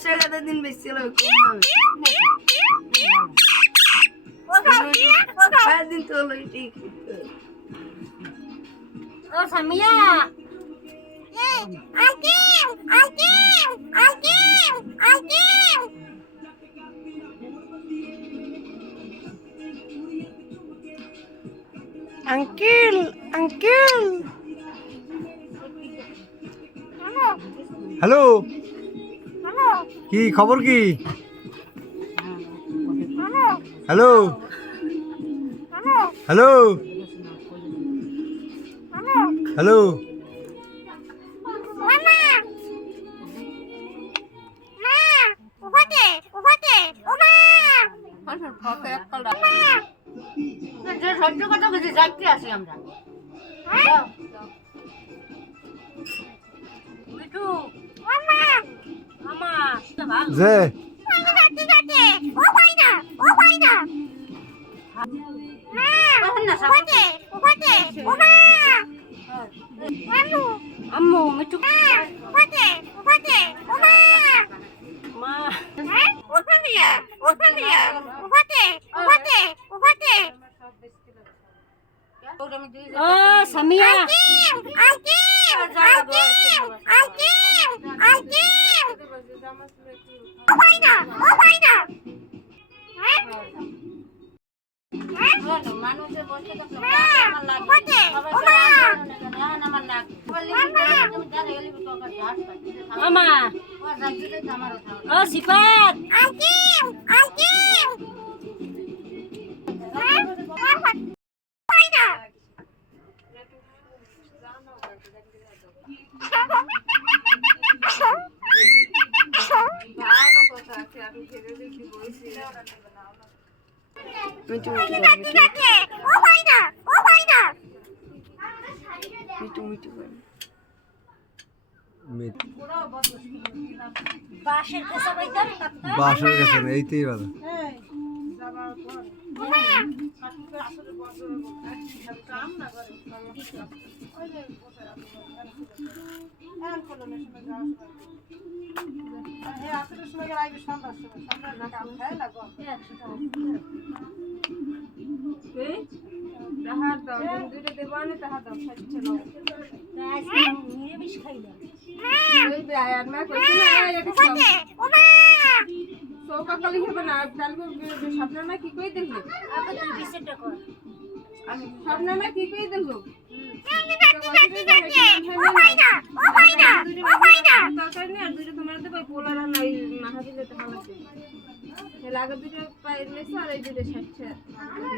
ছেলেদের দিন বেশি ছিল দিন তো হলো ঠিক ও সামিয়া আঙ্কেল আঙ্কেল হ্যালো কি খবর কি হ্যালো হ্যালো হ্যালো যে সহ্য কথা বুঝে যাইতে আসি আমরা বিটু মামা যে আম্মু মিঠু ও সামিয়া মানুষের বসে মামা ও সিফাত মিটু মিটু বাসের কাছে বাইদার বাসের কাছে না এইতেই ভালো তাহার দাও দুইটা দেবো না তাহার দাও খাচ্ছে না নিরামিষ খাইলাম ওই আর মা কইছে না এটা সৌকা কলি হবে না কালকে স্বপ্ন না কি কই দিল আবার তুই বিশেষটা কর স্বপ্ন না কি কই দিল তোমার দেবো পোলারা নাই মাথা দিলে তো ভালো লাগে দুটো পাইলে আর এই দুটো সাথে